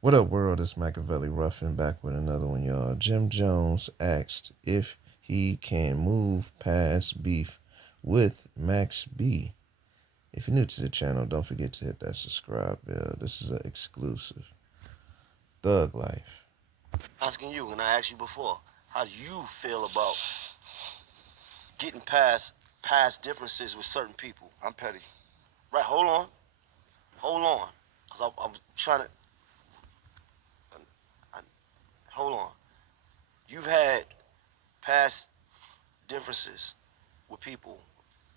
What up, world? It's Machiavelli Ruffin back with another one, y'all. Jim Jones asked if he can move past beef with Max B. If you're new to the channel, don't forget to hit that subscribe bell. This is an exclusive. Thug Life. Asking you, and I asked you before, how do you feel about getting past differences with certain people? I'm petty. Right, hold on, cause I'm trying to I, hold on. You've had past differences with people.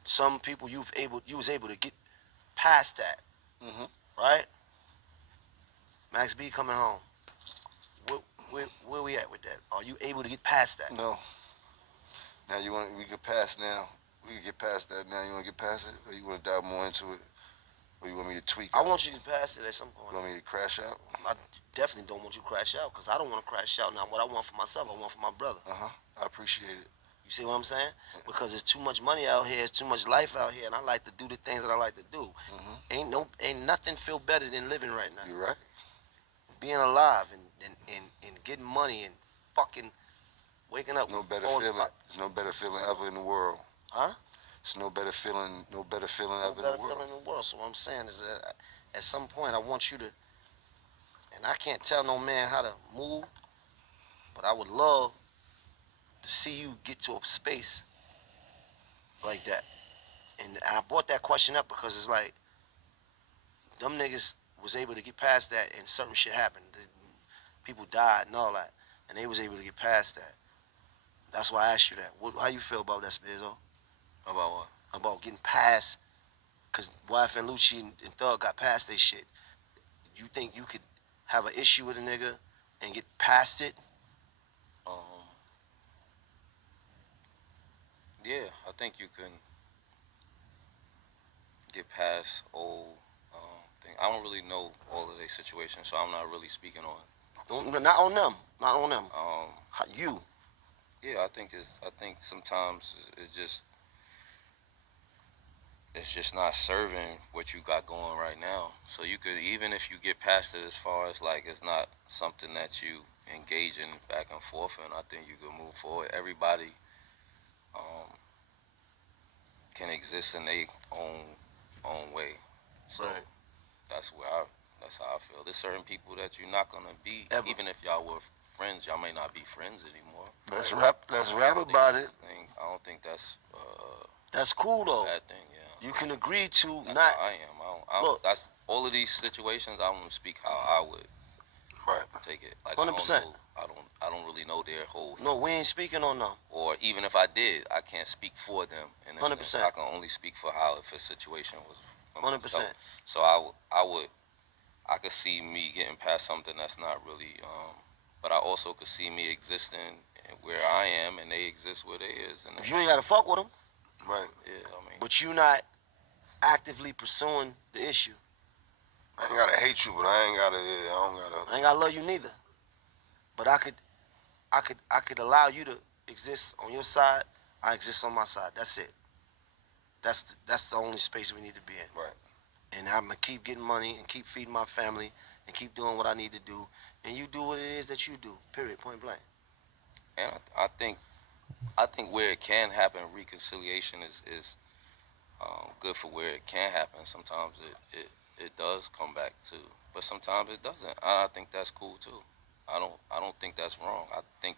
Some people you was able to get past that, Mm-hmm. right? Max B coming home. Where we at with that? Are you able to get past that? No. Now we get past now. We can get past that now. You want to get past it, or you want to dive more into it, or you want me to tweak? I want you to pass it at some point. You want me to crash out? I definitely don't want you to crash out because I don't want to crash out. Now, what I want for myself, I want for my brother. I appreciate it. You see what I'm saying? Because there's too much money out here, there's too much life out here, and I like to do the things that I like to do. Ain't nothing feel better than living right now. You're right. Being alive and getting money and fucking waking up. No better feeling. There's no better feeling ever in the world. Huh? It's no better feeling. No better feeling ever in the world. Feeling in the world. So what I'm saying is that at some point I want you to, and I can't tell no man how to move, but I would love to see you get to a space like that. And I brought that question up because it's like them niggas was able to get past that and certain shit happened. People died and all that, and they was able to get past that. That's why I asked you that. How you feel about that, Spizzo? About what? About getting past, because Wife and Lucci and Thug got past their shit. You think you could have an issue with a nigga and get past it? Yeah, I think you can get past old thing. I don't really know all of their situations, so I'm not really speaking on. Not on them. Not on them. You. Yeah, I think sometimes it's just not serving what you got going right now. So you could, even if you get past it, as far as like it's not something that you engage in back and forth, and I think you can move forward. Everybody can exist in their own way. So Right. that's that's how I feel. There's certain people that you're not gonna be, Ever. even if y'all were friends, y'all may not be friends anymore. Let's rap. Let's rap about it. I don't think that's That's cool a though. bad thing. Yeah. You can agree to That's not. how I am. I don't, Look. that's all of these situations. I want to speak how I would Right. take it. Like 100%. I don't really know their whole. No, we ain't speaking on them. Or even if I did, I can't speak for them. In a 100%. sense. I can only speak for how if a situation was. 100%. So I could see me getting past something that's not really. But I also could see me existing where I am and they exist where they is. And You ain't gotta fuck with them, Right. yeah, I mean. but you not actively pursuing the issue. I ain't gotta hate you, but I ain't gotta. Yeah, I don't gotta. I ain't gotta love you neither. But I could allow you to exist on your side. I exist on my side. That's it. That's the only space we need to be in. Right. And I'm gonna keep getting money and keep feeding my family and keep doing what I need to do. And you do what it is that you do. Period. Point blank. And I think where it can happen, reconciliation is good for where it can happen. Sometimes it does come back to, but sometimes it doesn't. I think that's cool too. I don't think that's wrong. I think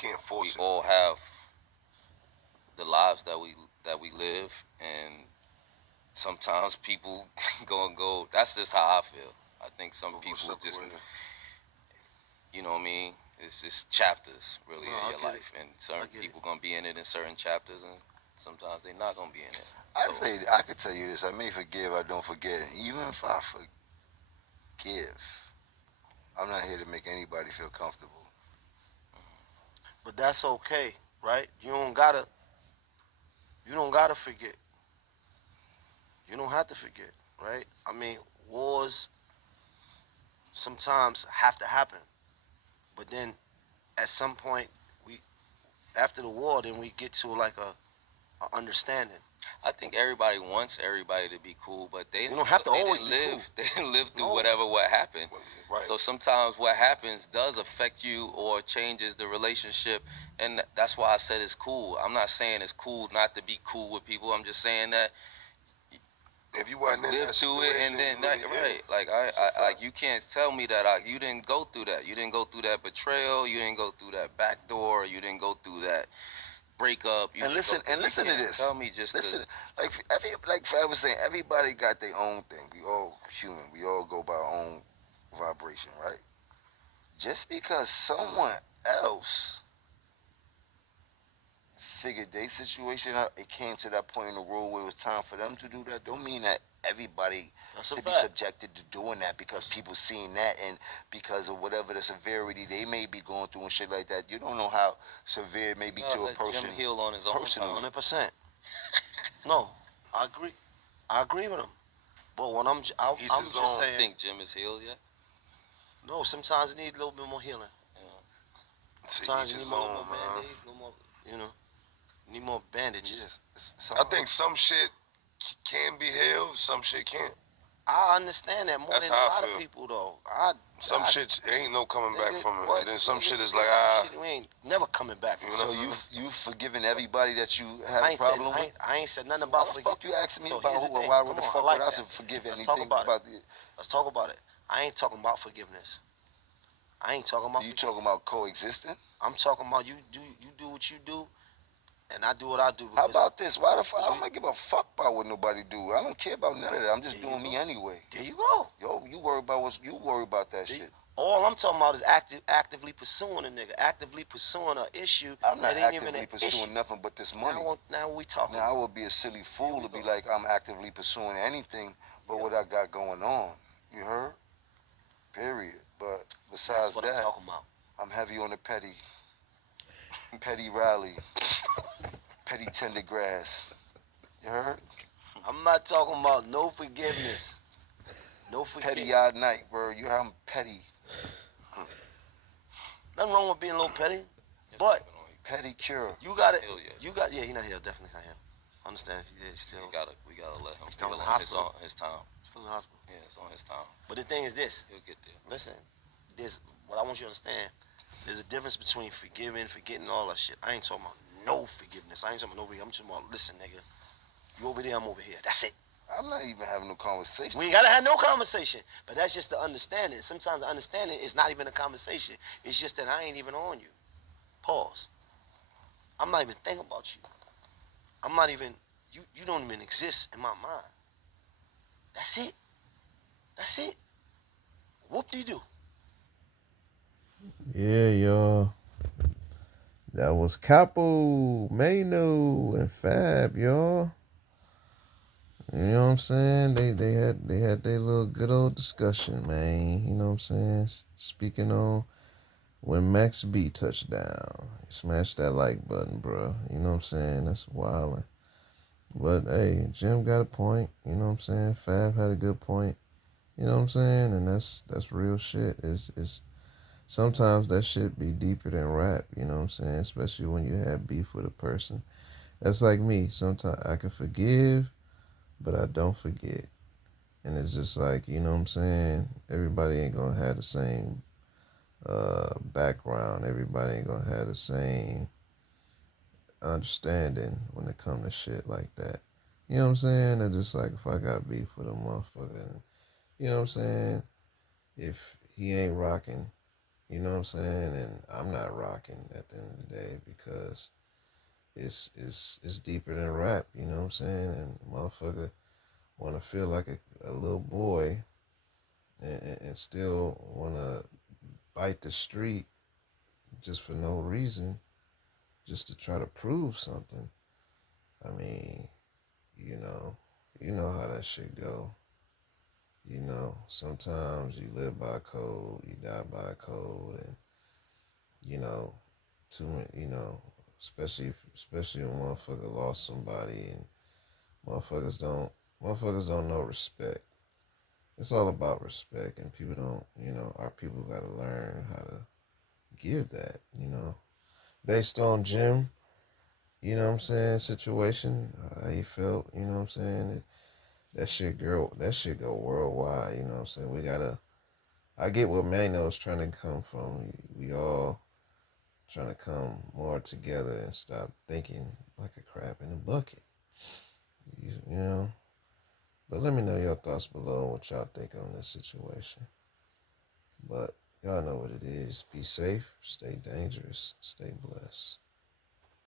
Can't we force it. all have the lives that we live, and sometimes people go. That's just how I feel. I think some people just, you know what I mean. It's just chapters really No, in I your get it. life, and certain get people gonna be in it in certain chapters, and sometimes they're not gonna be in it. I say I could tell you this. I may forgive. I don't forget. And even if I forgive, I'm not here to make anybody feel comfortable. But that's okay, right? You don't gotta forget. You don't have to forget, right? I mean, wars sometimes have to happen. But then at some point we after the war then we get to like a understanding. I think everybody wants everybody to be cool, but they We don't have to they always didn't be live. cool. They didn't live through No. what happened. Right. So sometimes what happens does affect you or changes the relationship, and that's why I said it's cool. I'm not saying it's cool not to be cool with people. I'm just saying that If you wasn't in live that to it, situation, and then you wouldn't get right, it. like That's a fact. like you can't tell me that you didn't go through that. You didn't go through that betrayal. You didn't go through that backdoor. You didn't go through that breakup. You And didn't go listen, through. You to can't this. tell me just to. Listen, like Fab was saying, everybody got their own thing. We all human. We all go by our own vibration, right? Just because someone else figured their situation out, it came to that point in the road where it was time for them to do that, don't mean that everybody should be subjected to doing that because people seeing that and because of whatever the severity they may be going through and shit like that. You don't know how severe it may be to a Let person Jim heal on his own personally. time. 100%. No, I agree. I agree with him. But when Each I'm his just own. You saying, think Jim is healed yet? no. Sometimes you need a little bit more healing. Yeah. To Sometimes each you need his more, own, man. band-aids, no more. You know, you need more bandages. Yes, I think some shit can be healed, some shit can't. I understand that more That's than a how I lot of feel. people, though. Some I shit ain't no coming back nigga, from it, what? and then some Nigga, shit is there's like some shit we ain't never coming back from. you So know. you've forgiven everybody that you had I a ain't said problem with? I ain't said nothing So why about the fuck you asking me So about here's the who or thing. why Come would the on, I fuck like would I that. forgive Let's talk anything about it. about the Let's talk about it. I ain't talking about forgiveness. I ain't talking about. you talking about coexisting? I'm talking about you do what you do, and I do what I do. How Because about this? Why the fuck? I don't give a fuck about what nobody do. I don't care about none of that. I'm just There you doing me go. anyway. There you go. Yo, you worry about what you worry about that shit. All I'm talking about is actively pursuing a nigga, actively pursuing an issue I'm not that ain't even actively an pursuing issue. nothing but this money. Now we talking. Now I would be a silly fool we to be go. like I'm actively pursuing anything but what I got going on. You heard? Period. But That's besides what I'm that, talking about. I'm heavy on the petty, petty rally, petty tender grass. You heard? I'm not talking about no forgiveness. No Petty forgiveness. odd night, bro. You how I'm petty. Nothing wrong with being a little petty, If but not, Petty cure. you got it. heal yet. You got yeah. He not here. Definitely not here. I understand. He's still We gotta let him He's still heal in the on hospital. his time. still in the hospital. Yeah, it's on his time. But the thing is this. He'll get there. Listen, there's what I want you to understand. There's a difference between forgiving, forgetting, all that shit. I ain't talking about no forgiveness. I ain't talking about no. I'm talking about listen, nigga. You over there, I'm over here. That's it. I'm not even having no conversation. We ain't gotta have no conversation. But that's just the understanding. Sometimes the understanding is not even a conversation. It's just that I ain't even on you. Pause. I'm not even thinking about you. I'm not even you don't even exist in my mind. That's it. That's it. Whoop de doo. Yeah, y'all. That was Capo, Mano, and Fab, y'all. You know what I'm saying? They had their little good old discussion, man. You know what I'm saying? Speaking on when Max B touched down, smash that like button, bro. You know what I'm saying? That's wildin'. But hey, Jim got a point. You know what I'm saying? Fab had a good point. You know what I'm saying? And that's real shit. It's sometimes that shit be deeper than rap. You know what I'm saying? Especially when you have beef with a person. That's like me. Sometimes I can forgive, but I don't forget. And it's just like, you know what I'm saying? Everybody ain't gonna have the same background. Everybody ain't gonna have the same understanding when it come to shit like that. You know what I'm saying? It's just like if I got beef with a motherfucker, you know what I'm saying? If he ain't rocking, you know what I'm saying, and I'm not rocking at the end of the day because it's deeper than rap, you know what I'm saying? And motherfucker wanna feel like a little boy and still wanna bite the street just for no reason, just to try to prove something. I mean, you know, you know how that shit go. You know, sometimes you live by a code, you die by a code, and you know, too many, especially when motherfucker lost somebody and motherfuckers don't motherfuckers don't know respect. It's all about respect, and people don't, our people got to learn how to give that, based on Jim, what I'm saying, situation, how he felt, what I'm saying. That shit go worldwide, what I'm saying. I get where Mano's trying to come from. We all trying to come more together and stop thinking like a crab in a bucket. You know? But let me know your thoughts below, what y'all think on this situation. But y'all know what it is. Be safe, stay dangerous, stay blessed.